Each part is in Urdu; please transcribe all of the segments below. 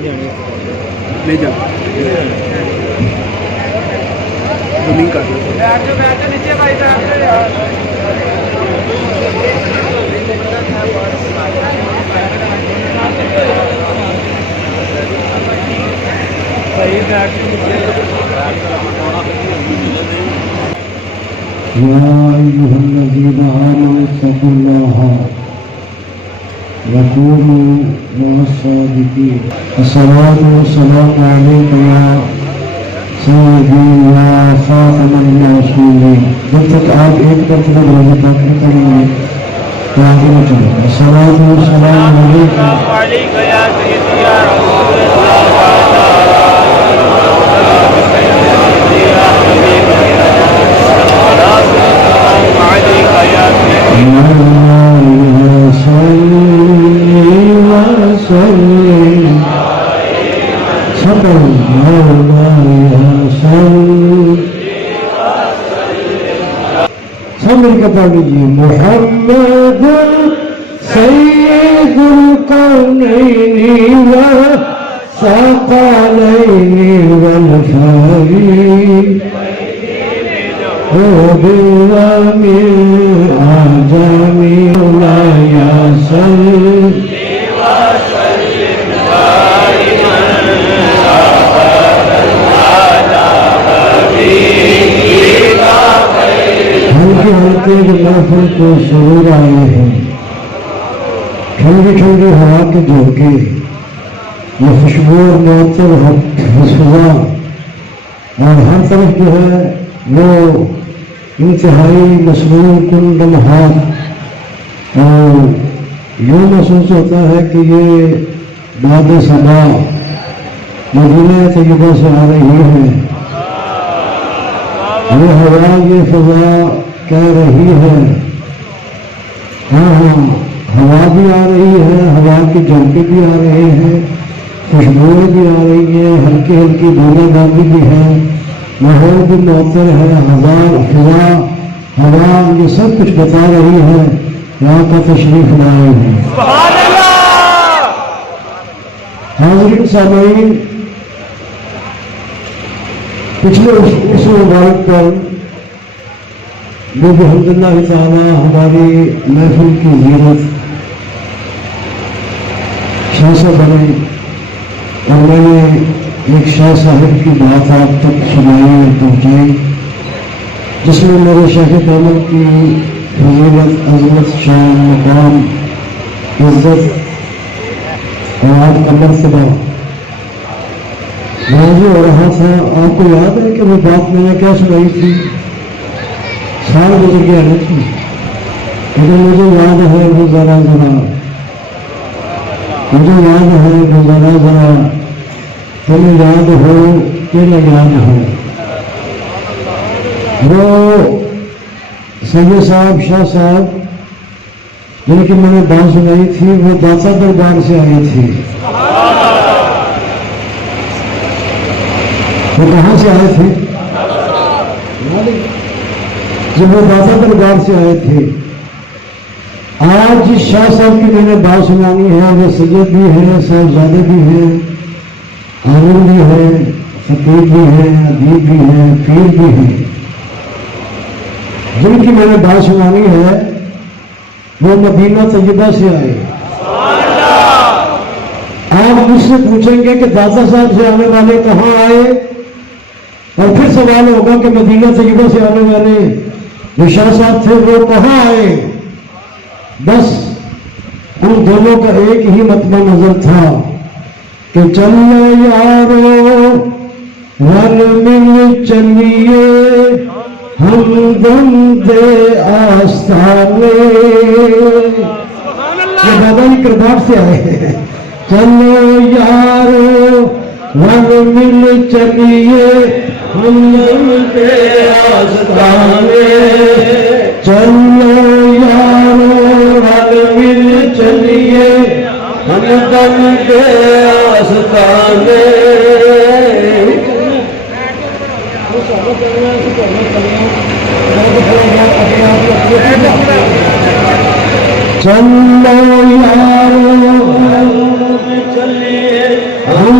لے جا زمین کا نیچے بھائی يا أيها الذين آمنوا اتقوا الله وكونوا مع الصادقين الصلاة والسلام عليك يا سيدي يا خاتم المرسلين جب تک آپ ایک مرتبہ روزہ پاک نہیں پڑھیں گے تو آگے نہ چلیں گے الصلاة والسلام عليك يا سيدي يا رسول الله محمد سيد الكونين والثقلين والفريق وبالأم الأعجم لا يسل وسلم دائما على حبيبك ہلکے ہلکے محفل کو سرور آئے ہیں ٹھنڈی ٹھنڈی ہوا کے جھونکے یہ خوشبو معطر فضا اور ہر طرف جو ہے وہ انتہائی مسنون کن لمحات اور یوں محسوس ہوتا ہے کہ یہ باد صبا مدینہ طیبہ سے آ رہی ہے یہ ہوا یہ فضا کہہ رہی ہے ہاں ہوا بھی آ رہی ہے ہوا کے جھونکے بھی آ رہے ہیں خوشبوئیں بھی آ رہی ہیں ہلکی ہلکی بوندیں باندھی بھی ہے ماحول بھی معطر ہے فضا ہوا یہ سب کچھ بتا رہی ہے یہاں کا تشریف لائے ہیں حاضرین سامعین پچھلے اس مبارک پر جو الحمدللہ تعالی ہماری محفل کی زینت شاہ صاحب بنے اور میں نے ایک شاہ صاحب کی بات آپ تک سنائی اور پہنچائی جس میں میرے شیخ کامل کی فضیلت عظمت شان مقام عزت اور آپ کا مرتبہ موضوع ہو رہا تھا آپ کو یاد ہے کہ وہ بات میں نے کیا سنائی تھی سال گزر گیا ہے لیکن مجھے یاد ہے وہ ذرا مجھے یاد ہے وہ ذرا تمہیں یاد ہو کہ نہ یاد ہو وہ سید صاحب شاہ صاحب جن کی میں نے بات سنائی تھی وہ داتا دربار سے آئی تھی وہ کہاں سے آئے تھے جب وہ داتا دربار سے آئے تھے آج جس شاہ صاحب کی میں نے بات سنانی ہے وہ سید بھی ہے صاحبزادے بھی ہیں عالم بھی ہے فقیر بھی ہے ادیب بھی ہے پیر بھی ہے جن کی میں نے بات سنانی ہے وہ مدینہ طیبہ سے آئے آپ مجھ سے پوچھیں گے کہ داتا صاحب سے آنے والے کہاں آئے اور پھر سوال ہوگا کہ مدینہ طیبہ سے آنے والے جو شاہ صاحب تھے وہ کہاں آئے بس ان دونوں کا ایک ہی مطمع نظر تھا کہ چلو یارو ون مل چلیے ہم دم دے آستانے یہ بابا جی کرباٹ سے آئے ہیں چلو یارو ون مل چلیے ہم دم دے آستانے چلو یارو ون مل چلیے ہم دم دے آستانے چلو یارو چلیے ہم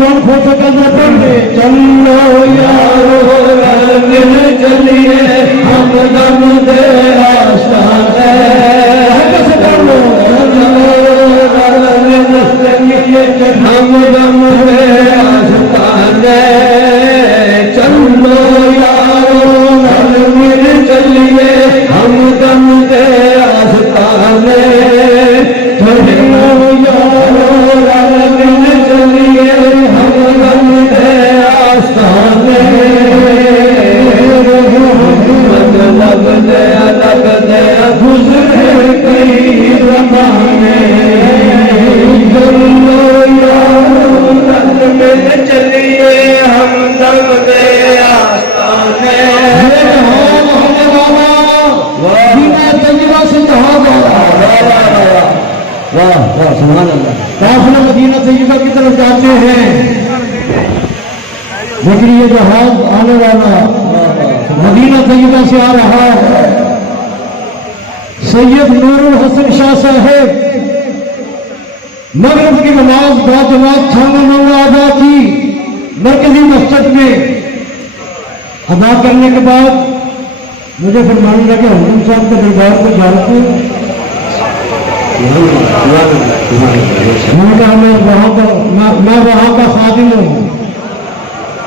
زبان کھول سکا نہ پڑھے چلو یارو رل چلیے ہم دم دے آستانے کیسے پڑھ لو ہم دم دے آستانے چلو یارو رل چلیے ہم دم دے آستانے چلو یارو رل چلیے ہم دم دے آستانے لگ دے گزرے کئی زمانے چلو یارو رل چلیے ہم دم دے آستانے قافلہ مدینہ طیبہ کی طرف جاتے ہیں لیکن یہ جہاز آنے والا مدینہ طیبہ سے آ رہا ہے سید نور الحسن شاہ صاحب مغرب کی نماز باجماعت 9 آباد کی مرکزی مسجد میں ادا کرنے کے بعد مجھے فرمانے لگے حکم صاحب کے دربار کو جاتے میں وہاں کا خادم ہوں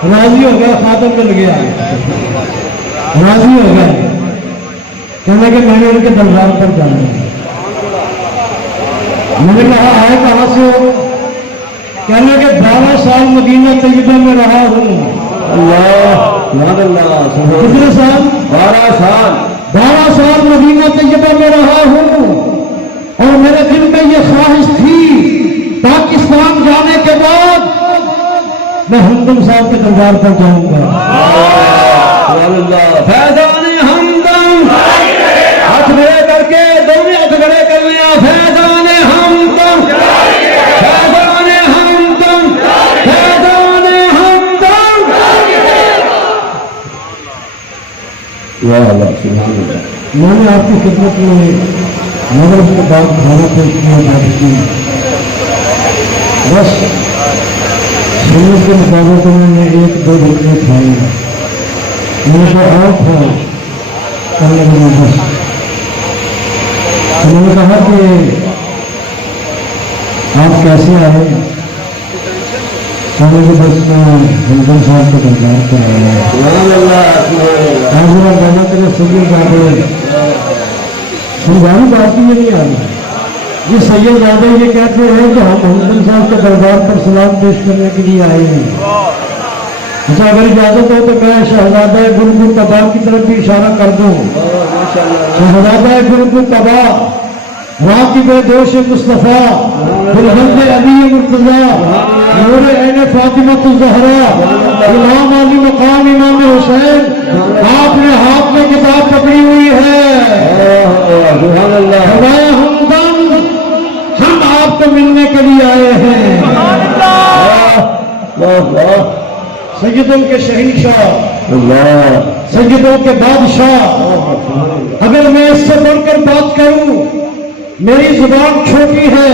راضی ہو گیا خادم مل گیا راضی ہو گیا کہنے کہ میں نے ان کے دربار پر جانا میں نے کہا آئے کہاں سے ہو کہنے کہ 12 سال مدینہ طیبہ میں رہا ہوں کتنے سال 12 سال مدینہ طیبہ میں رہا ہوں اور میرے دل میں یہ خواہش تھی پاکستان جانے کے بعد میں ہمدم صاحب کے دربار پر جاؤں گا فیضان ہمدم ہاتھ کھڑے کر کے دونوں ہاتھ کھڑے کر لیا فیضان ہمدم فیضان ہمدم فیضان ہمدم میں نے آپ کی خدمت میں مغرب کے بعد کھانا پیش کیا بات کی بس سنت کے مطابق میں نے 1-2 روٹیاں کھائی میں تو آپ تھا کرنے میں بس میں نے کہا کہ آپ کیسے آئے کہنے کے بس میں ہمدم صاحب کے دربار پر آیا حاضرہ بابا کرے سید بابے سمجھانی بات ہی نہیں آ رہی یہ سید زادہ یہ کہتے ہیں کہ ہم ہمدم صاحب کے دربار پر سلام پیش کرنے کے لیے آئے ہیں اچھا اگر اجازت ہو تو میں شہزادہ گلگل طبا کی طرف بھی اشارہ کر دوں شہزادہ گلگل طبا راکب دوش مصطفیٰ بلند علی مرتضیٰ نور عین فاطمہ الزہرا امام علی مقام امام حسین آپ نے ہاتھ میں کتاب پکڑی ہوئی ہے خدائے ہمدم ہم آپ کو ملنے کے لیے آئے ہیں سیدوں کے شہنشاہ سیدوں کے بادشاہ اگر میں اس سے بڑھ کر بات کروں میری زبان چھوٹی ہے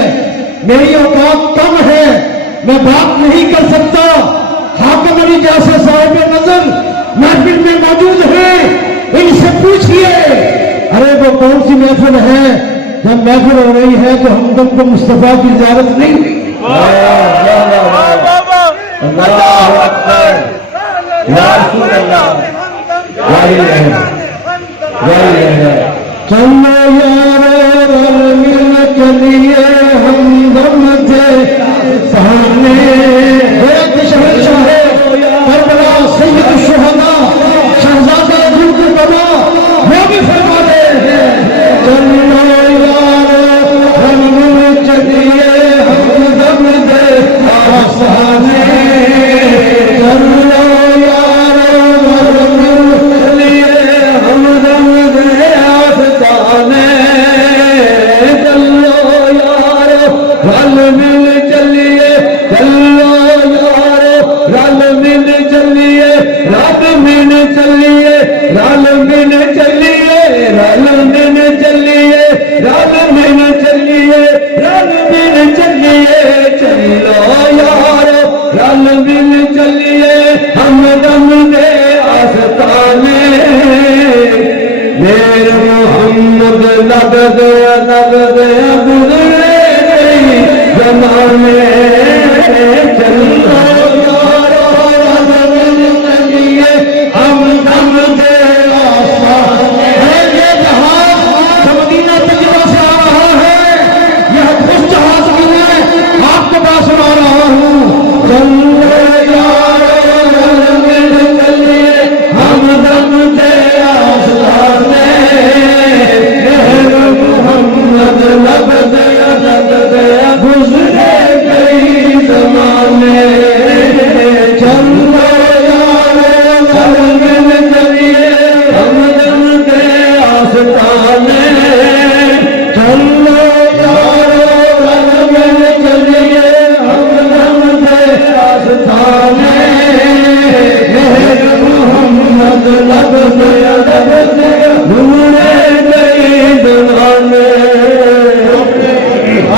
میری اوقات کم ہے میں بات نہیں کر سکتا حاکم علی جیسے صاحب نظر محفل میں موجود ہیں ان سے پوچھئے ارے وہ کون سی محفل ہے جب محفل ہو رہی ہے تو ہمدم کو مصطفیٰ کی زیارت نہیں چلو یارو رل چلیے ہمدم دے سامنے شہنشاہ کربلا سید الشہداء شہزادہ گلگل طبا وہ بھی فرما رہے ہیں چلو یارو رل چلیے ہمدم دے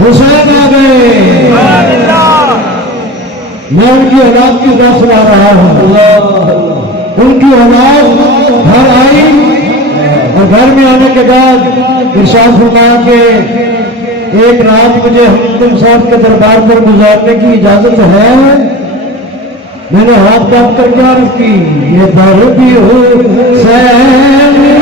حسین آ گئے. میں ان کی اولاد کی طرف سنا رہا ہوں. ان کی اولاد گھر آئی اور گھر میں آنے کے بعد ارشاد فرمایا کہ ایک رات مجھے حکیم صاحب کے دربار پر گزارنے کی اجازت ہے. میں نے ہاتھ کاٹ کر کیا عرض کی یہ در بھی حسین ہے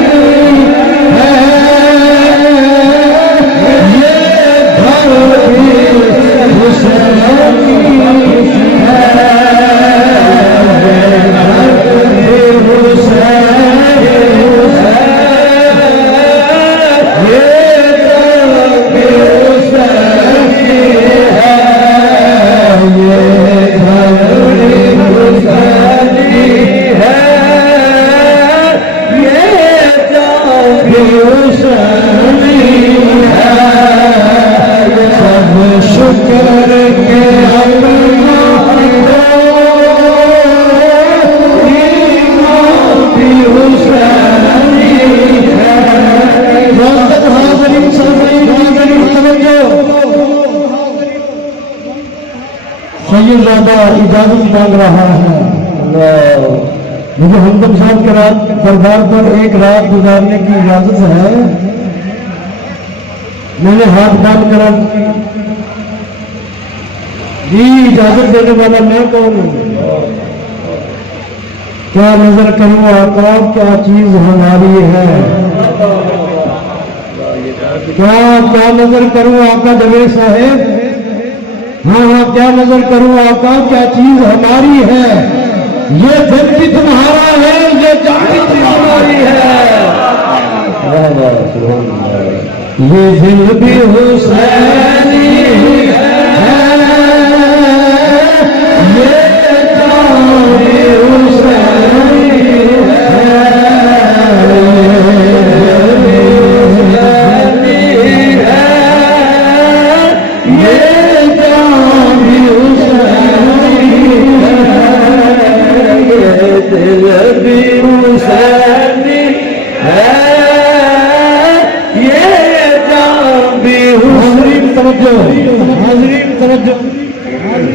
اجازت مانگ رہا ہے. مجھے حمدم صاحب کے رات دربار پر ایک رات گزارنے کی اجازت ہے. میں نے ہاتھ باندھ کر جی اجازت دینے والا میں کون ہوں؟ کیا نظر کروں آقا کیا چیز ہماری ہے. کیا نظر کروں آقا جوے صاحب. ہاں کیا نظر کروں آقا کیا چیز ہماری ہے. یہ دل بھی تمہارا ہے یہ جان بھی تمہاری ہے. یہ دل بھی حسینی ہے یہ جان بھی حسینی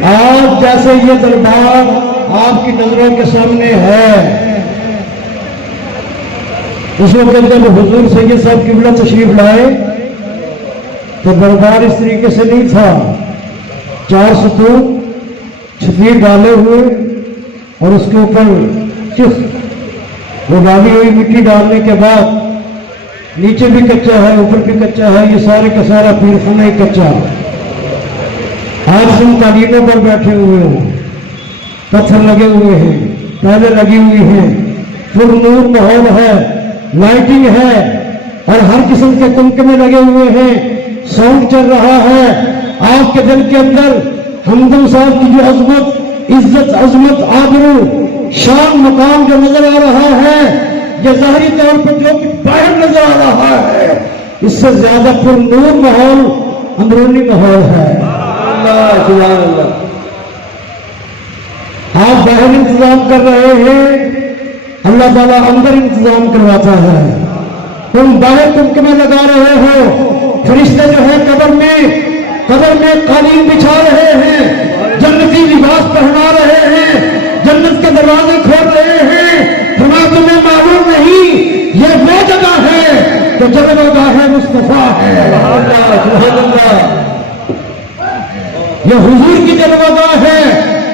آج جیسے یہ دربار آپ کی نظروں کے سامنے ہے. اس وقت جب حضور سید صاحب قبلہ تشریف لائے تو دربار اس طریقے سے نہیں تھا. 4 ستون چھتیر ڈالے ہوئے اور اس کے اوپر چخ وہ ڈالی ہوئی مٹی ڈالنے کے بعد نیچے بھی کچا ہے اوپر بھی کچا ہے. یہ سارے کا سارا پیر خانہ ہی کچا. آج ہم قالینوں پر بیٹھے ہوئے ہیں پتھر لگے ہوئے ہیں ٹائلیں لگی ہوئی ہیں پر نور ماحول ہے لائٹنگ ہے اور ہر قسم کے تمکمے لگے ہوئے ہیں. ساؤنڈ چل رہا ہے. آپ کے دل کے اندر حمدم صاحب کی جو عظمت عزت عظمت آبرو شان مقام جو نظر آ رہا ہے یہ ظاہری طور پر جو باہر نظر آ رہا ہے اس سے زیادہ پر نور ماحول اندرونی ماحول ہے. سبحان اللہ. آپ باہر انتظام کر رہے ہیں اللہ تعالیٰ اندر انتظام کرواتا ہے. تم باہر تمکمے لگا رہے ہو. فرشتے جو ہے قبر میں قالین بچھا رہے ہیں جنتی لباس پہنا رہے ہیں جنت کے دروازے کھول رہے ہیں. تمہیں معلوم نہیں یہ وہ جگہ ہے کہ جلوہ مصطفیٰ ہے. سبحان اللہ. یہ حضور کی جلوہ ہے.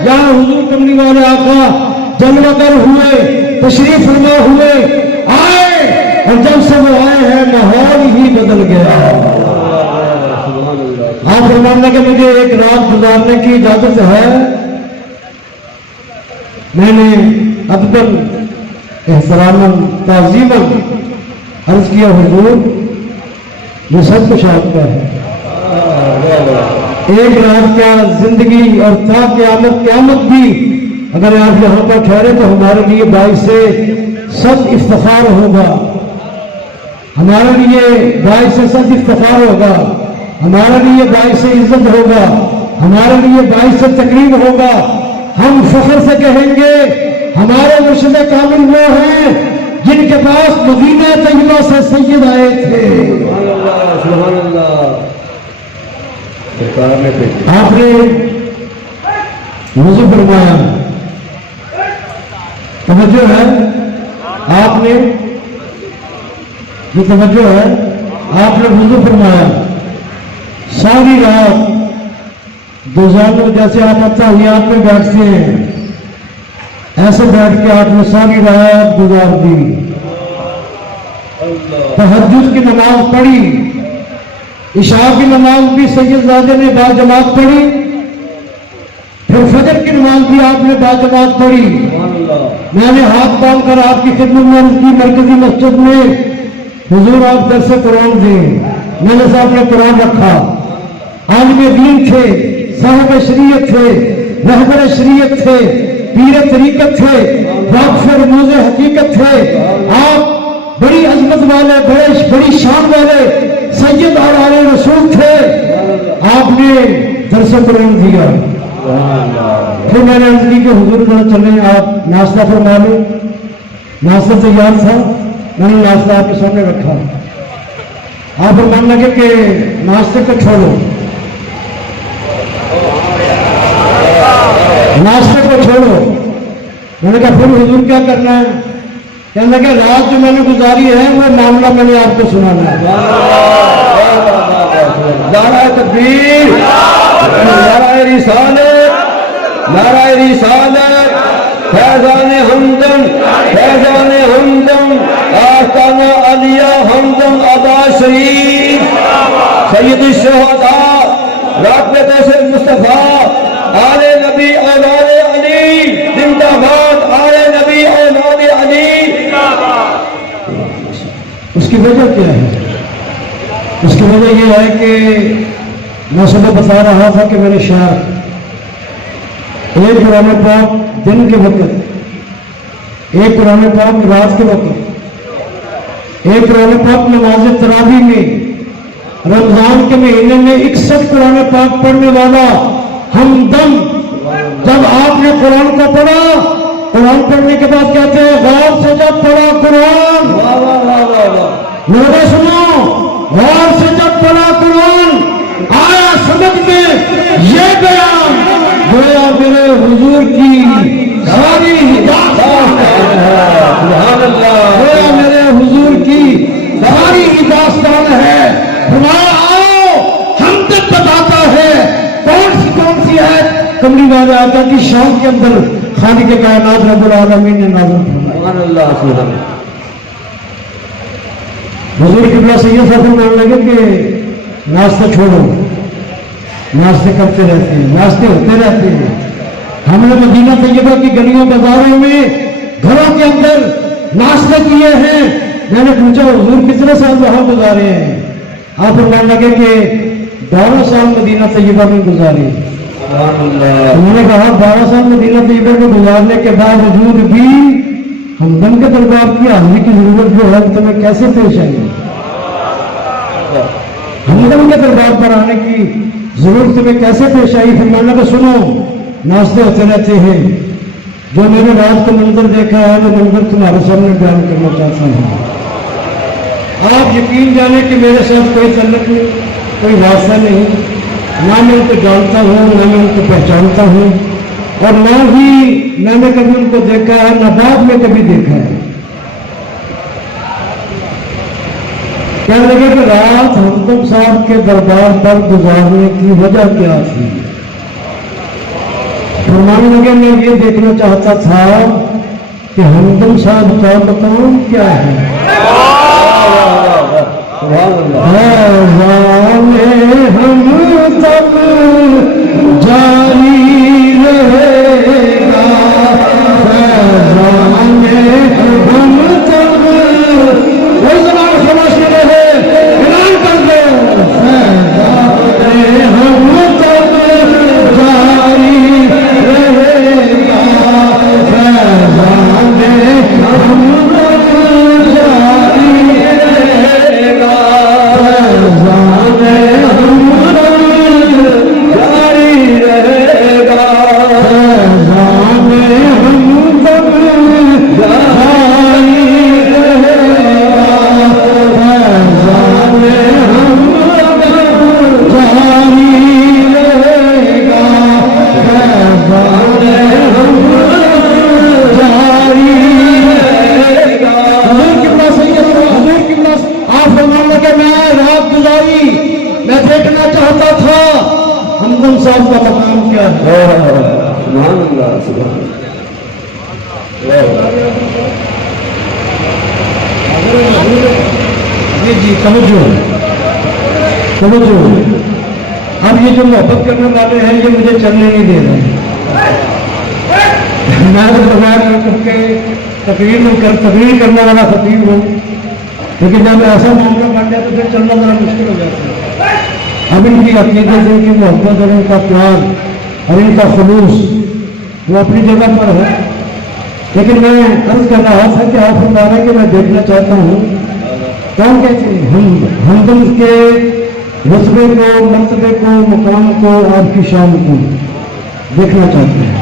یہاں حضور کملی والے آقا جلوہ گر ہوئے تشریف فرما ہوئے آئے اور جب سے وہ آئے ہیں ماحول ہی بدل گیا. آپ فرمانا کہ مجھے ایک رات گزارنے کی اجازت ہے. میں نے ادباً احتراماً تعظیماً عرض کیا حضور یہ سب کچھ آپ کا ہے. ایک رات کا زندگی اور تا قیامت بھی اگر آپ یہاں پر ٹھہرے تو ہمارے لیے باعث سب افتخار ہوگا. ہمارے لیے باعث سب افتخار ہوگا. ہمارے لیے باعث عزت ہوگا، ہمارے لیے باعث تقریب ہوگا. ہم فخر سے کہیں گے ہمارے مرشد کامل وہ ہیں جن کے پاس مدینہ طیبہ سے سید آئے تھے. سبحان اللہ. آپ نے وضو فرمایا، توجہ ہے آپ نے، یہ توجہ ہے، آپ نے وضو فرمایا. ساری رات دوزانوں جیسے آپ اتحیات میں بیٹھتے ہیں ایسے بیٹھ کے آپ نے ساری رات گزار دی. تہجد کی نماز پڑھی، عشاء کی نماز بھی سید زادے نے با جماعت پڑھی، پھر فجر کی نماز بھی آپ نے با جماعت پڑھی. میں نے ہاتھ باندھ کر آپ کی خدمت میں عرض کی مرکزی مسجد میں حضور آپ درس قرآن دیں. میں نے صاحب نے قرآن رکھا. عالم دین تھے، صاحب شریعت تھے، رہبر شریعت تھے، پیر طریقت تھے، واقف رموز حقیقت تھے. آپ بڑی عظمت والے، بڑی شان والے سید اور آل رسول تھے. آپ نے درس قرآن دیا. پھر میں نے عرض کی کہ حضور ذرا چلیں آپ ناشتہ فرما لیں. ناشتہ تیار تھا، میں نے ناشتہ آپ کے سامنے رکھا. آپ فرمانے لگے کہ ناشتے کو چھوڑو، ناشتے کو چھوڑو. میں نے کہا پھر حضور کیا کرنا ہے؟ کہنے لگے رات جو میں نے گزاری ہے وہ معاملہ میں نے آپ کو سنانا ہے. نعرہ تکبیر، نعرہ رسالت، نعرہ رسالت، فیضان حمدن، فیضان حمدن، آستانہ علیہ حمدن آبا شریف، سید الشہداء، رابطہ سے مصطفیٰ، آل نبی اولاد علی زندہ باد، آل نبی اولاد علی. اس کی وجہ کیا ہے؟ اس کی وجہ یہ ہے کہ میں صبح بتا رہا تھا کہ میرے شاعر ایک قرآن پاک دن کے وقت، ایک قرآن پاک رات کے وقت، ایک قرآن پاک نماز تراویح میں رمضان کے مہینے میں 61 قرآن پاک پڑھنے والا ہمدم جب آپ نے قرآن کو پڑھا، قرآن پڑھنے کے بعد کہتے ہیں غور سے جب پڑھا قرآن، لوگوں سنو، غور سے جب پڑھا قرآن آیا سمجھ میں یہ بیان گویا میرے حضور کی ساری داستان ہے. گویا میرے حضور کی ساری داستان ہے. فرمایا آؤ ہم تک بتاتا ہے کون سی ہے کملی والے آتا کی شان کے اندر خالق کائنات رب العالمین نے نازل فرمایا. حضور قبلہ سید صاحب ماننے لگے کہ ناشتہ چھوڑو، ناشتے کرتے رہتے ہیں، ناشتے ہوتے رہتے ہیں. ہم نے مدینہ طیبہ کی گلیوں بازاروں میں گھروں کے اندر ناشتے کیے ہیں. میں نے پوچھا حضور کتنے سال وہاں گزارے ہیں؟ آپ فرمانے لگے کہ 12 سال مدینہ طیبہ میں گزارے. انہوں نے کہا 12 سال مدینہ طیبہ میں گزارنے کے باوجود بھی ہمدم کے دربار کی حاضری کی ضرورت جو ہے تمہیں کیسے پیش آئی؟ ہمدم کے دربار پر آنے کی ضرورت تمہیں کیسے پیش آئی؟ فرمانے کا سنو، ناشتے ہوتے رہتے ہیں. جو میں نے رات کا منظر دیکھا ہے وہ منظر تمہارے سامنے بیان کرنا چاہتا ہوں. آپ یقین جانے کہ میرے ساتھ کوئی تعلق نہیں، کوئی واسطہ نہیں، نہ میں ان کو جانتا ہوں، نہ میں ان کو پہچانتا ہوں، اور نہ ہی میں نے کبھی ان کو دیکھا ہے، نہ بعد میں کبھی دیکھا ہے. کہنے لگے کہ رات ہمدم صاحب کے دربار پر گزارنے کی وجہ کیا تھی؟ فرمانے لگے میں یہ دیکھنا چاہتا تھا کہ ہمدم صاحب کا مقام کیا ہے. ہم تب جاری رہے گا، ہم تب کوئی زبان خاموش نہ رہے، اعلان کر دو ہم تب جاری رہے گا، ہم جاری رہے گا. پڑھتا تھا ہمدم صاحب کا مقام کیا ہے؟ سبحان اللہ سبحان جی سمجھو اب یہ جو محبت کرنے والے ہیں یہ مجھے چلنے نہیں دے رہے ہیں. میں تو بغیر تقریر کرنے والا خطیب ہوں، لیکن جب ایسا معاملہ بن جائے تو پھر چلنا ذرا مشکل ہو جاتا ہے. اب ان کی عقیدے سے ان کی محبت اور ان کا پیار اور ان کا خلوص وہ اپنی جگہ پر ہے، لیکن میں عرض کر رہا تھا کہ آپ بتا رہے ہیں کہ میں دیکھنا چاہتا ہوں کون کہتے ہیں ہمدم کے رتبے کو، مرتبے کو، مقام کو، آپ کی شان کو دیکھنا چاہتے ہیں.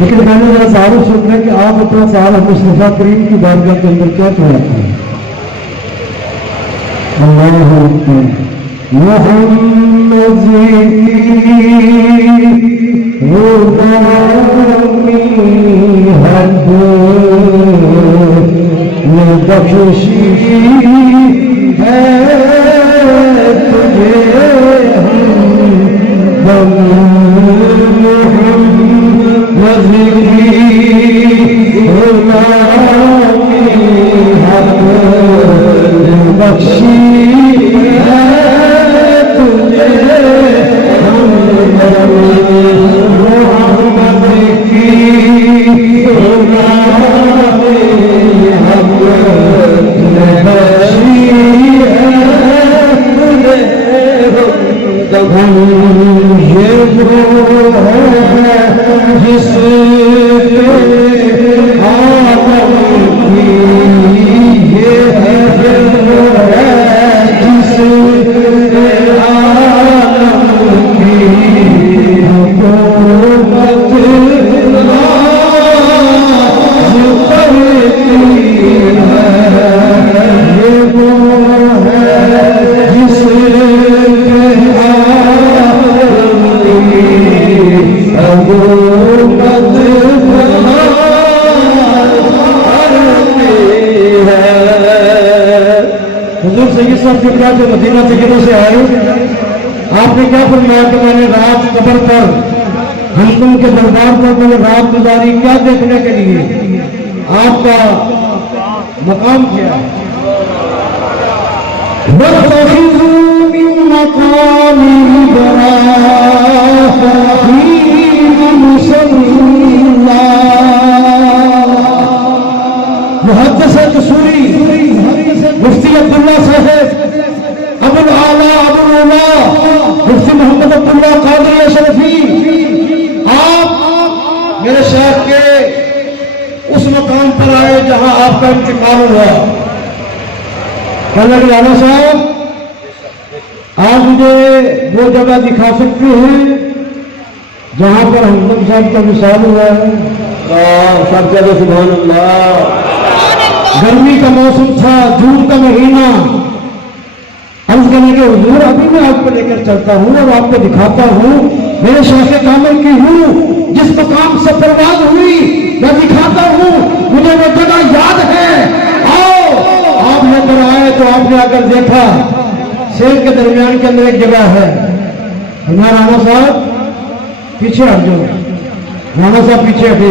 لیکن میں نے ذرا تعارف سن رہا کہ آپ اپنا سارا مصطفیٰ کریم کی بارگاہ کے اندر کیا چڑھاتے ہیں؟ اللہ محمد بخشی ہے تجھے بخشی جو مدینہ سیدوں سے آئے، آپ نے کیا فرمایا کہ میں نے رات قبر پر ہمدم کے دربار پر میں نے رات گزاری کیا دیکھنے کے لیے؟ آپ کا مقام کیا ہے؟ وَاتَّخِذُوا مِن مَّقَامِ إِبْرَاهِيمَ مُصَلًّى. محدث قصوری مفتی عبداللہ صاحب ابو العلا مفتی محمد عبداللہ قادری اشرفی، آپ میرے شیخ کے اس مقام پر آئے جہاں آپ کا انتقال ہوا. کہنے لگے رانا صاحب آپ مجھے وہ جگہ دکھا سکتے ہیں جہاں پر ہمدم صاحب کا وصال ہوا ہے؟ سب جگہ سبحان اللہ. گرمی کا موسم تھا، جون کا مہینہ. عرض کرنے کے حضور ابھی میں آپ کو لے کر چلتا ہوں اور آپ کو دکھاتا ہوں، میرے شیخ کامل کی ہوں جس مقام سے پرواز ہوئی میں دکھاتا ہوں، مجھے وہ جگہ یاد ہے. آؤ. آپ لے کر آئے تو آپ نے آ کر دیکھا شیر کے درمیان کے اندر ایک جگہ ہے. ہمارا رانا صاحب پیچھے ہٹ جاؤ. رانا صاحب پیچھے ہٹے.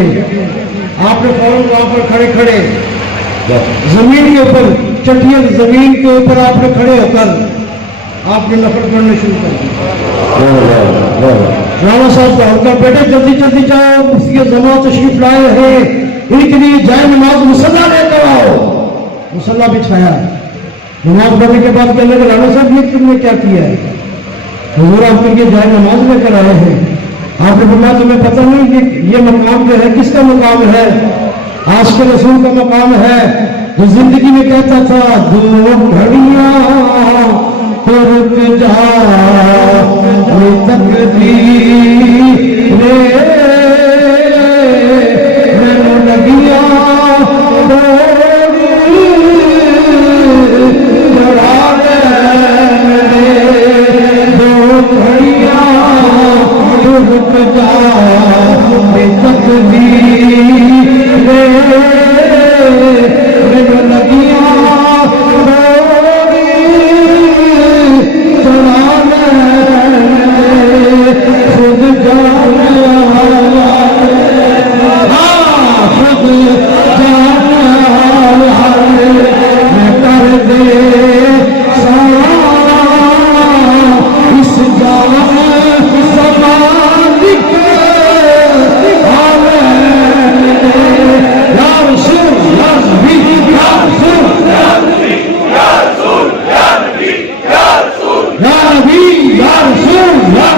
آپ نے فوراً وہاں پر کھڑے کھڑے زمین کے اوپر، چٹیل زمین کے اوپر آپ نے کھڑے ہو کر آپ نے نفل پڑھنے شروع کر دیا. رانا صاحب کا حکم، بیٹے جلدی جلدی جاؤ، مفتی زمان تشریف لائے ہیں، ان کے لیے جائے نماز مصلی لے کر آؤ. مصلی بچھایا. نماز پڑھنے کے بعد کہنے لگے رانا صاحب یہ تم نے کیا کیا ہے؟ حضور آپ کے لیے جائے نماز لے کر آئے ہیں. آپ نے فرمایا تمہیں پتہ نہیں کہ یہ مقام جو ہے کس کا مقام ہے؟ عاشق رسول کا مقام ہے، جو زندگی میں کہتا تھا دو گھڑیاں تو رک جا یہ تقدیر میں لگیاں چڑھا دو گھڑیاں تو رک جا یہ تقدیر لگیاں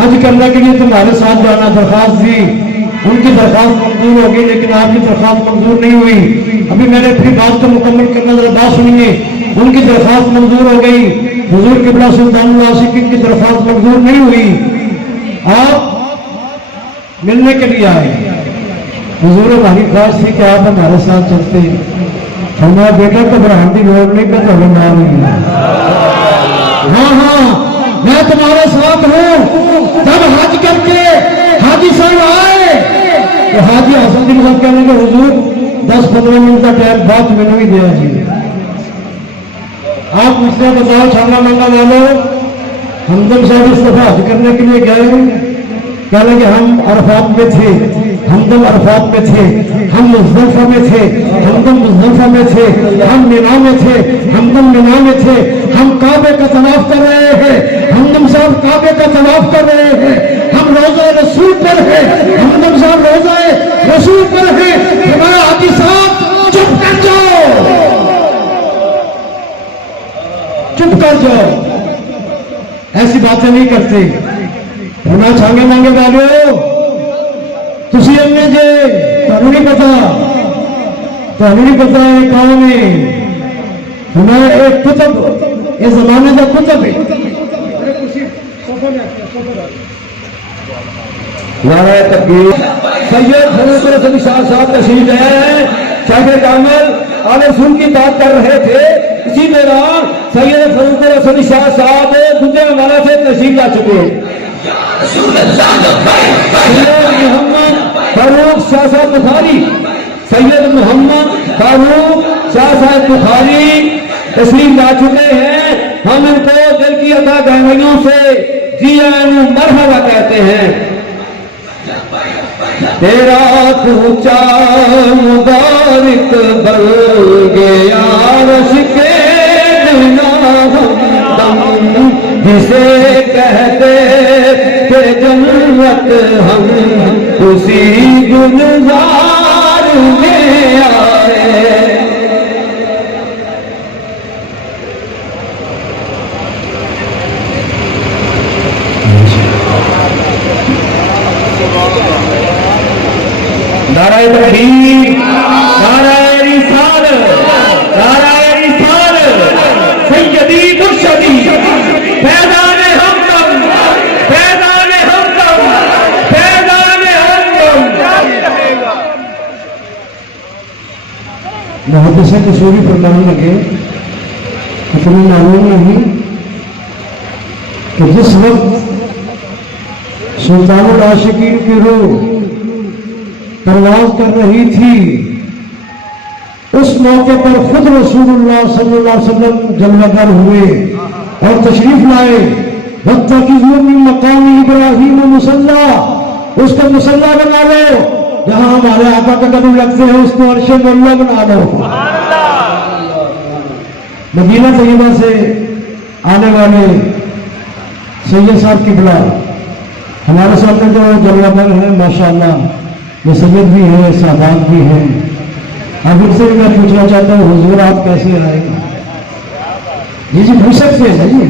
حج کرنے کے لیے تمہارے ساتھ جانا درخواست دی، ان کی درخواست منظور ہوگی لیکن آپ کی درخواست منظور نہیں ہوئی۔ ابھی میں نے اپنی بات کو مکمل کرنا، ذرا بات سنیے۔ ان کی درخواست منظور ہو گئی، حضور قبلہ سلطان العاشقین کی درخواست منظور نہیں ہوئی، آپ ملنے کے لیے آئے۔ حضور ہماری خواہش تھی کہ آپ ہمارے ساتھ چلتے، ہمارا بیٹا گھبراہٹ کی لوڑ نہیں، میں تمہیں نہ ہوئی، ہاں ہاں میں تمہارے ساتھ ہوں۔ جب حج کر کے حاجی صاحب آئے تو حاجی حسن جی صاحب کہنے کہ حضور 10-15 منٹ کا ٹائم بات میں نہیں دیا جی، آپ مجھ سے بتاؤ چھانا مانگا والو، ہمدم صاحب اس دفعہ حج کرنے کے لیے گئے، کہنے کہ ہم عرفات میں تھے، ہمدم عرفات میں تھے، ہم مزدلفہ میں تھے، ہمدم مزدلفہ میں تھے، ہم مینا میں تھے، ہمدم مینا میں تھے، ہم کعبے کا طواف کر رہے ہیں، ہمدم صاحب کعبے کا طواف کر رہے ہیں، ہم روزہ رسول پر ہیں، ہمدم صاحب روزہ رسول پر ہیں۔ ہمارا حاجی صاحب چپ کر جاؤ، چپ کر جاؤ، ایسی باتیں نہیں کرتے۔ ہونا چھانگے مانگے والو تسی انے جے، تمہیں نہیں پتا، تمہیں نہیں پتا یہ کون ہے، ہمارا ایک کتب اس زمانے کا کتب ہے۔ نعرہ تکبیر۔ سید فروخ رسول شاہ صاحب تشریف لے آئے، شیخ کامل آل رسول کی بات کر رہے تھے، اسی دوران سید فروخ رسول شاہ صاحب دوسرے ہمارا سے تشریف لا چکے۔ سید محمد فاروق شاہ صاحب بخاری، سید محمد فاروق شاہ صاحب بخاری تشریف لا چکے ہیں۔ ہم ان کو دل کی عطا گہرائیوں سے جی آئین مرحبا کہتے ہیں۔ تیرا کوچا مبارک بن گیا عرش کے ہمدم، جسے کہتے کہ جنت ہم اسی گلزار میں آئے۔ نعرہ تکبیر، نعرہ رسالت، نعرہ رسالت، سیدی مرشدی، فیضان ہمدم، فیضان ہمدم، فیضان ہمدم۔ محدث کسوری فرمانے لگے کہ تمہیں معلوم نہیں کہ جس وقت سلطان العاشقین کی روح پرواز کر رہی تھی، اس موقع پر خود رسول اللہ صلی اللہ علیہ وسلم جلوہ گر ہوئے اور تشریف لائے۔ وَاتَّخِذُوا مِن مَّقَامِ إِبْرَاهِيمَ مُصَلًّى، اس کو مصلی بنا لو، جہاں ہمارے آقا کا قدم لگتے ہیں اس کو عرش مولا بنا لو۔ مدینہ طیبہ سے آنے والے سید صاحب قبلہ ہمارے سامنے جو جلوہ گر ہیں، ماشاءاللہ یہ سید بھی ہے، سادات بھی ہیں۔ اب ان سے بھی میں پوچھنا چاہتا ہوں حضور آپ کیسے آئے؟ جی جی پوچھ سکتے ہیں جی،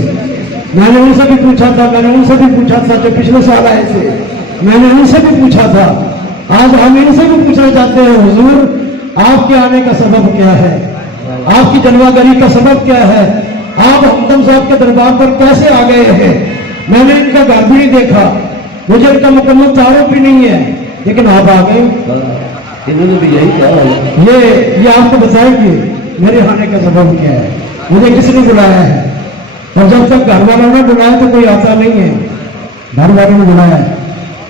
میں نے ان سے بھی پوچھا تھا، میں نے ان سے بھی پوچھا تھا جو پچھلے سال آئے تھے، میں نے ان سے بھی پوچھا تھا، آج ہم ان سے بھی پوچھنا چاہتے ہیں حضور آپ کے آنے کا سبب کیا ہے، آپ کی جلوہ گری کا سبب کیا ہے، آپ ہمدم صاحب کے دربار پر کیسے آ گئے ہیں؟ میں نے ان کا گھر بھی نہیں دیکھا، مجھے ان کا مکمل تعارف بھی نہیں ہے، لیکن آپ آ گئے۔ انہوں نے بھی یہی کہا، یہ آپ کو بتائیں گے میرے آنے کا سبب کیا ہے، مجھے کس نے بلایا ہے، اور جب تک گھر والوں نے بلایا تو کوئی آتا نہیں ہے، گھر والوں نے بلایا ہے۔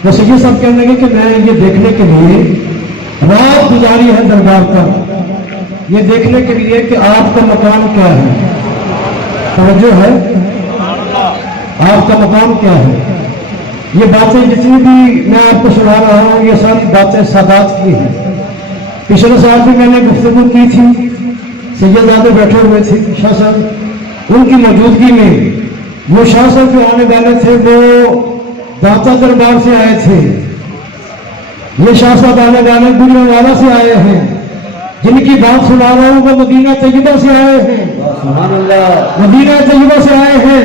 وہ سید صاحب کہنے لگے کہ میں یہ دیکھنے کے لیے رات گزاری ہے دربار پر، یہ دیکھنے کے لیے کہ آپ کا مقام کیا ہے، توجہ ہے، آپ کا مقام کیا ہے۔ یہ باتیں جتنی بھی میں آپ کو سنا رہا ہوں یہ ساری باتیں سادات کی ہیں۔ پچھلے سال بھی میں نے گفتگو کی تھی، سیدزادے بیٹھے ہوئے تھے شاہ صاحب، ان کی موجودگی میں وہ شاہ صاحب جو آنے والے تھے وہ داتا دربار سے آئے تھے، یہ شاہ صاحب آنے والے گجرانوالہ سے آئے ہیں، جن کی بات سنا رہا ہوں وہ مدینہ طیبہ سے آئے ہیں، سبحان اللہ، مدینہ طیبہ سے آئے ہیں۔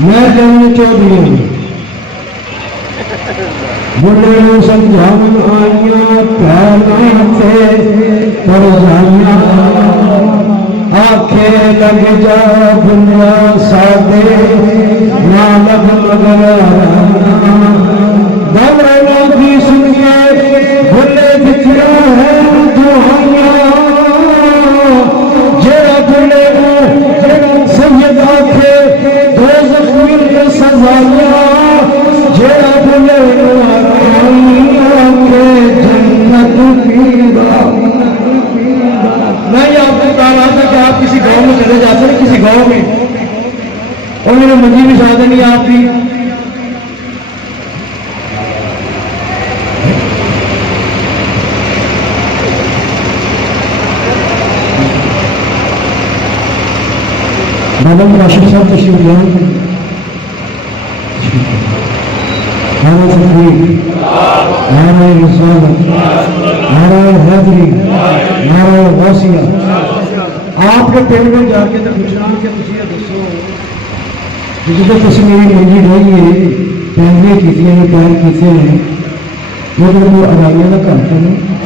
میں کہنا چاہتی ہوں بڑے سمجھاون آئیاں پیروں سے پرجائیاں آنکھیں لگ جا دنیا سادے نہ لگ مگر دوروں کی سنیے بھلے بچیا ہے دعائیاں جڑا بھلے سید آنکھے دوزخ میں سزائیاں جڑا بھلے نہیں آپ کو کہا تھا کہ آپ کسی گاؤں میں چلے جاتے ہیں کسی گاؤں میں اور میرے منجی بھی شادی نہیں آپ کی میڈم راشد صاحب تشریف لائیں ہمارے تفریح ہمارے رسالت ہمارے حیدری ہمارے غوثیہ آپ کے پنڈ میں جا کے تو پوچھنا کہ تھی دسو جب تھی میری منجی رہی ہے پہلے کی پیر کیتے ہیں وہ تو آرائیاں کا گھر تو نہیں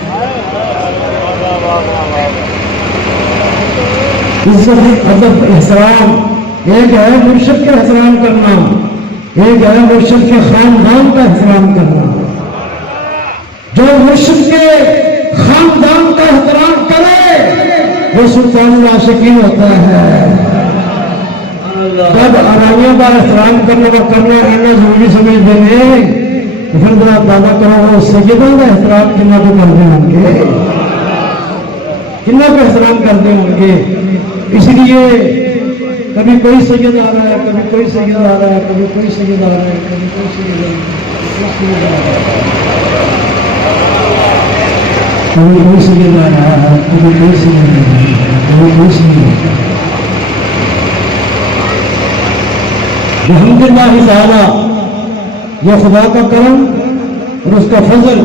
عزت ادب احترام ایک ہے مرشد کا احترام کرنا ایک ہے مرشد کے خاندان کا احترام کرنا جو مرشد کے خاندان کا احترام کرے وہ سلطان العاشقین ہوتا ہے جب آرائیوں کا احترام کرنے کا کرنا رہنا ضروری سمجھتے ہیں تو پھر ذرا دعویٰ کرو وہ سیدوں کا احترام کتنا کو کرتے ہوں گے کتنا کو احترام کرتے ہوں گے اس لیے کبھی کوئی سید آ رہا ہے کبھی کوئی سید آ رہا ہے کبھی کوئی سید آ رہا ہے کبھی کوئی سید آ رہا ہے کبھی کوئی سید آ رہا ہے کبھی کوئی سید آ رہا ہے کبھی کوئی سید آ رہا ہے الحمدللہ تعالی یہ خدا کا کرم اور اس کا فضل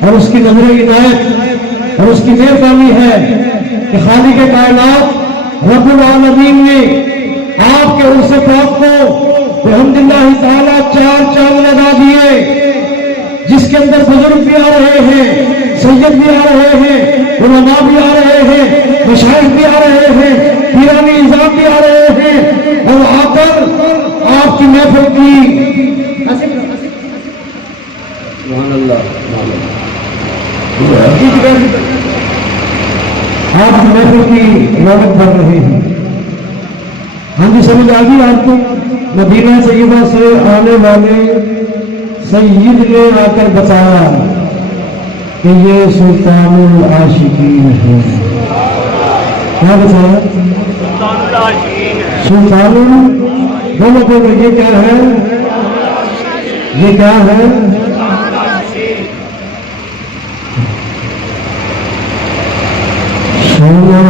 اور اس کی نظر عنایت اور اس کی مہربانی ہے کہ خالق کائنات رب العالمین نے آپ کے عرص پاک کو الحمدللہ تعالی 4 چاند لگا دیے جس کے اندر بزرگ بھی آ رہے ہیں سید بھی آ رہے ہیں علماء بھی آ رہے ہیں مشائخ بھی آ رہے ہیں پیرانی نظام بھی آ رہے ہیں اور آ کر آپ کی محفل کی آپ کی محفل کی رونق بڑھ رہے ہیں ہاں جی سمجھ آ گئی آپ کو مدینہ طیبہ سے آنے والے سید نے آ کر بتایا کہ یہ سلطان العاشقین ہے کیا بتایا سلطان بولو بولو یہ کیا ہے یہ کیا ہے سونا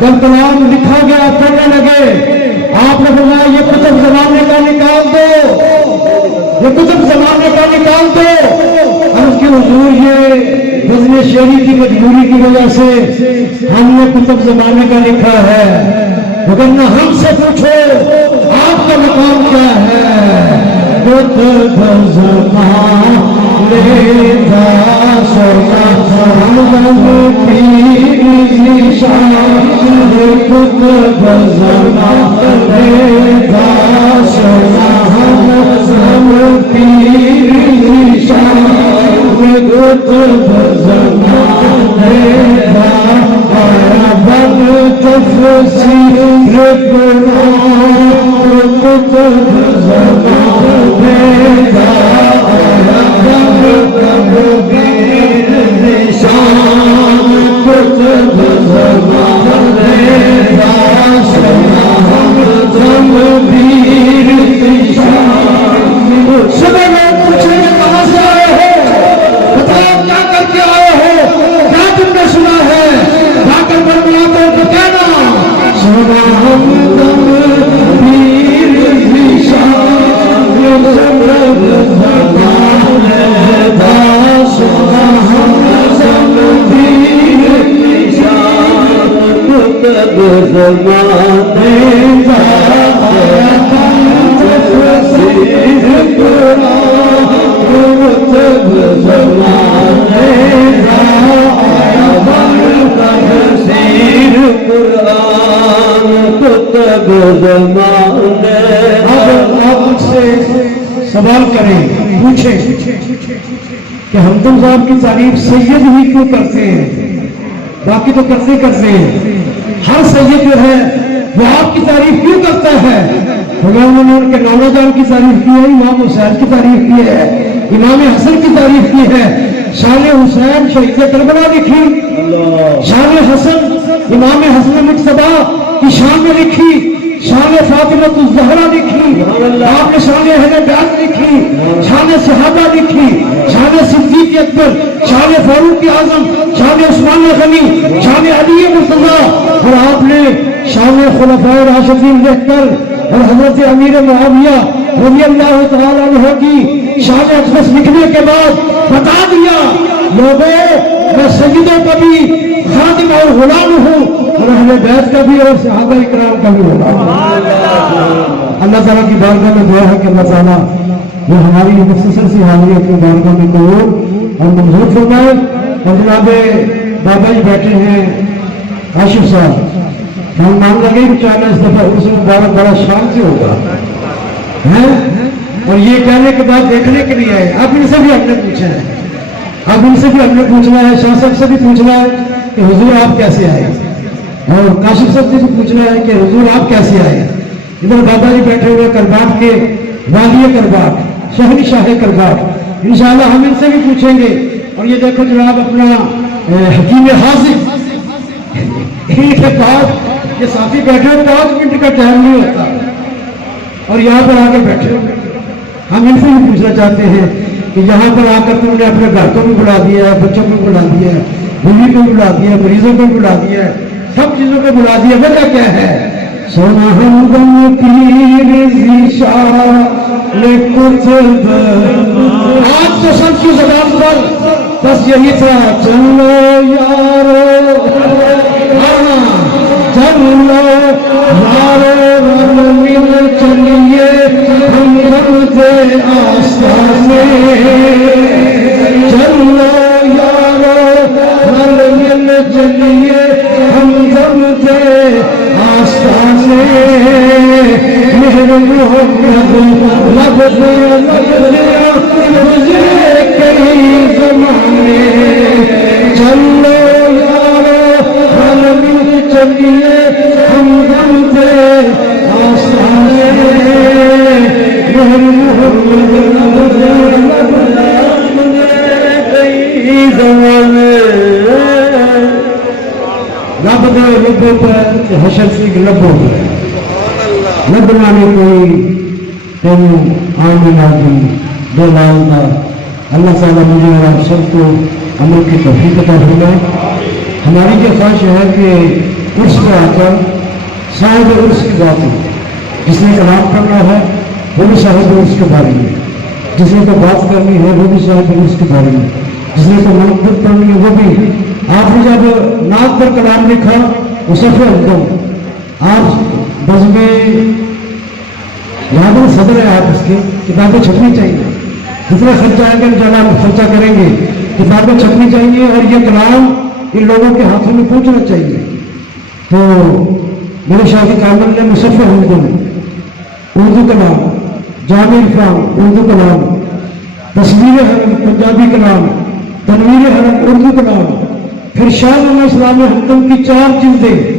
جب کلام لکھا گیا پڑھنے لگے آپ نے بولا یہ کتب زمانے کا نکال دو یہ کتب زمانے کا نکال دو اور اس کے حضور یہ بزم شعری کی مجبوری کی وجہ سے ہم نے کتب زمانے کا لکھا ہے مگر ہم سے پوچھو آپ کا مقام کیا ہے کتب زمانے کا سونا ہم پیر نشان کتب زمانے کا سونا ہم پیر نشان کتب زمانے کا بن تفسیر سوال کریں، پوچھیں کہ حمدم صاحب کی تعریف سید ہی کیوں کرتے ہیں؟ باقی تو کرتے ہیں، ہر سید جو ہے وہ آپ کی تعریف کیوں کرتا ہے؟ انہوں نے ان کے نانا جان کی تعریف کی ہے، امام حسین کی تعریف کی ہے، امام حسن کی تعریف کی ہے، شان حسین شہید کربلا لکھی، شان حسن امام حسن مجتبی کی شان میں لکھی، شان فاطمہ الزہرا لکھی، آپ نے شان اہل بیت لکھی، شان صحابہ لکھی، شان صدیق اکبر، شان فاروق اعظم، شان عثمان غنی، شان علی مرتضیٰ، اور آپ نے شان خلفائے راشدین لکھ کر اور حضرت امیر معاویہ رضی اللہ تعالیٰ عنہ کی شان اقدس لکھنے کے بعد بتا دیا لوگوں میں سیدوں کا بھی خادم اور غلام ہوں اور اہل بیت کا بھی اور صحابہ اکرام کا بھی غلام ہوں۔ اللہ تعالیٰ کی بارگاہ میں دعا ہے کہ اللہ تعالیٰ وہ ہماری مختصر سی حاضری اپنی بارگاہ میں قبول اور منظور فرمائے۔ اور جناب بابا جی بیٹھے ہیں آشف صاحب، ہم مان لگے کہ چاہنا اس دفعہ اس میں بڑا شان سے ہوگا اور یہ کہنے کے بعد دیکھنے کے لیے آئے۔ اب ان سے بھی ہم نے پوچھا ہے، اب ان سے بھی ہم نے پوچھنا ہے، شاہ صاحب سے بھی پوچھنا ہے کہ حضور آپ کیسے آئے، اور کاشف صاحب سے بھی پوچھنا ہے کہ حضور آپ کیسے آئے۔ ادھر بابا جی بیٹھے ہوئے کرباٹ کے والی کرباٹ، شہری شاہ کرباٹ، انشاءاللہ ہم ان سے بھی پوچھیں گے۔ اور یہ دیکھو جناب اپنا حکیم حاضر ان کے بعد یہ ساتھی بیٹھے ہوئے 5 منٹ کا ٹائم نہیں ہوتا اور یہاں پر آ کے بیٹھے ہوئے۔ ہم ان سے بھی پوچھنا چاہتے ہیں کہ یہاں پر آ کر تم نے اپنے گھر کو بھی بلا دیا ہے، بچوں کو بلا دیا ہے، بیوی کو بلا دیا ہے، مریضوں کو بلا دیا ہے، سب چیزوں کو بلا دیا، وجہ کیا ہے؟ سونا ہمدم پیر ذیشان کتب، آج تو سب کی زبان پر بس یہی تھا، چلو یارو چلو یارو رن مل چلیے ہم رمتے آستانے، چلو یارو رن مل چلیے ہم رمتے آستانے، مہر محمد لب دیا گزرے کئی زمانے، چلو یارو رن مل چلیے ہم رمتے آستانے، مہر محمد لب دیا کئی زمانے، رب دے لبوں پر حشر سی لبوں پر لبنا نے کوئی تین آنے لازم دو لال کا۔ اللہ تعالیٰ مجھے اور آپ سب کو عمل کی توفیق عطا فرمائے۔ ہماری یہ خواہش ہے کہ عرس پر آ کر صاحب عرس کی بات ہو، جس نے کلام کرنا ہے وہ بھی صاحب عرس کے بارے میں، جس نے تو بات کرنی ہے وہ بھی صاحب عرس کے بارے میں، جس نے تو منقبت کرنی ہے وہ بھی۔ آپ نے جب نعت پر کلام لکھا وہ صفحہ حکم، آپ بزم یادو صدر ہے، آپ اس کی کتابیں چھپنی چاہیے، جتنا خرچہ آئے گا انشاءاللہ ہم خرچہ کریں گے، کتابیں چھپنی چاہیے اور یہ کلام ان لوگوں کے ہاتھوں میں پہنچنا چاہیے۔ تو میرے شاہ کامل نے مصفح حکم، اردو کلام، جامع عرفان اردو کلام، تصویر حرم پنجابی کلام، تنویر حرم اردو کلام، پھر شاہ علیہ السلام حکم کی 4 جلدیں